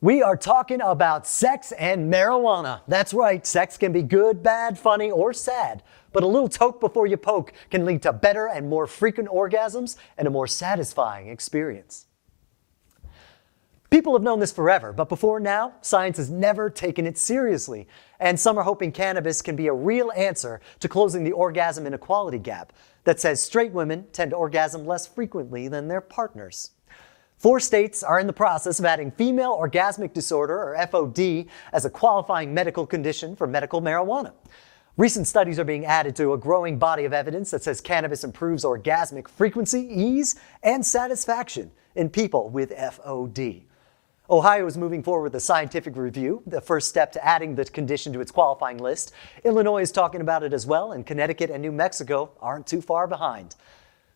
We are talking about sex and marijuana. That's right, sex can be good, bad, funny, or sad. But a little toke before you poke can lead to better and more frequent orgasms and a more satisfying experience. People have known this forever, but before now, science has never taken it seriously. And some are hoping cannabis can be a real answer to closing the orgasm inequality gap that says straight women tend to orgasm less frequently than their partners. 4 states are in the process of adding female orgasmic disorder, or FOD, as a qualifying medical condition for medical marijuana. Recent studies are being added to a growing body of evidence that says cannabis improves orgasmic frequency, ease, and satisfaction in people with FOD. Ohio is moving forward with a scientific review, the first step to adding the condition to its qualifying list. Illinois is talking about it as well, and Connecticut and New Mexico aren't too far behind.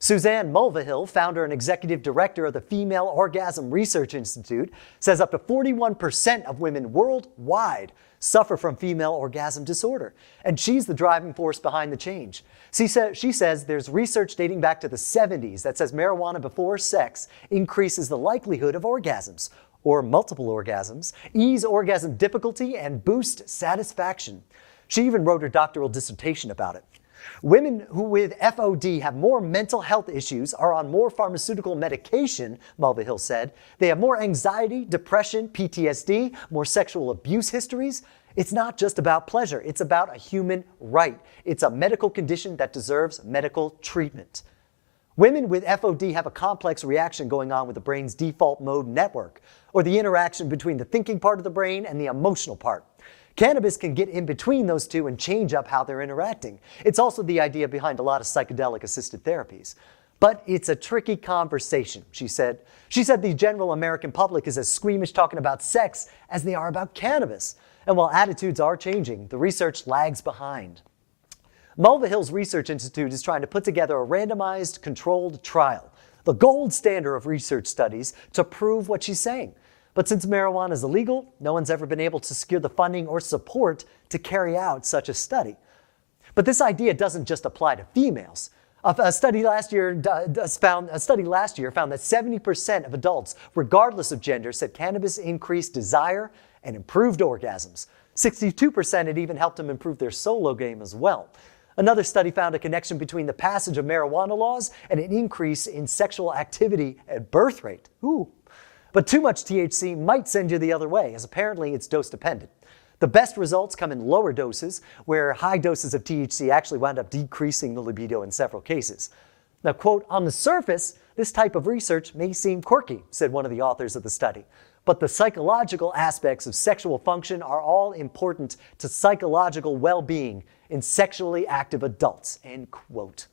Suzanne Mulvihill, founder and executive director of the Female Orgasm Research Institute, says up to 41% of women worldwide suffer from female orgasm disorder, and she's the driving force behind the change. She says there's research dating back to the 70s that says marijuana before sex increases the likelihood of orgasms, or multiple orgasms, ease orgasm difficulty, and boost satisfaction. She even wrote her doctoral dissertation about it. Women who with FOD have more mental health issues, are on more pharmaceutical medication, Mulvihill said. They have more anxiety, depression, PTSD, more sexual abuse histories. It's not just about pleasure, it's about a human right. It's a medical condition that deserves medical treatment. Women with FOD have a complex reaction going on with the brain's default mode network, or the interaction between the thinking part of the brain and the emotional part. Cannabis can get in between those two and change up how they're interacting. It's also the idea behind a lot of psychedelic-assisted therapies. But it's a tricky conversation, she said. She said the general American public is as squeamish talking about sex as they are about cannabis. And while attitudes are changing, the research lags behind. Mulvihill's Research Institute is trying to put together a randomized, controlled trial, the gold standard of research studies, to prove what she's saying. But since marijuana is illegal, no one's ever been able to secure the funding or support to carry out such a study. But this idea doesn't just apply to females. A study last year found that 70% of adults, regardless of gender, said cannabis increased desire and improved orgasms. 62% had even helped them improve their solo game as well. Another study found a connection between the passage of marijuana laws and an increase in sexual activity and birth rate. Ooh. But too much THC might send you the other way, as apparently it's dose dependent. The best results come in lower doses, where high doses of THC actually wound up decreasing the libido in several cases. Now, quote, "On the surface, this type of research may seem quirky," said one of the authors of the study. "But the psychological aspects of sexual function are all important to psychological well-being in sexually active adults," end quote.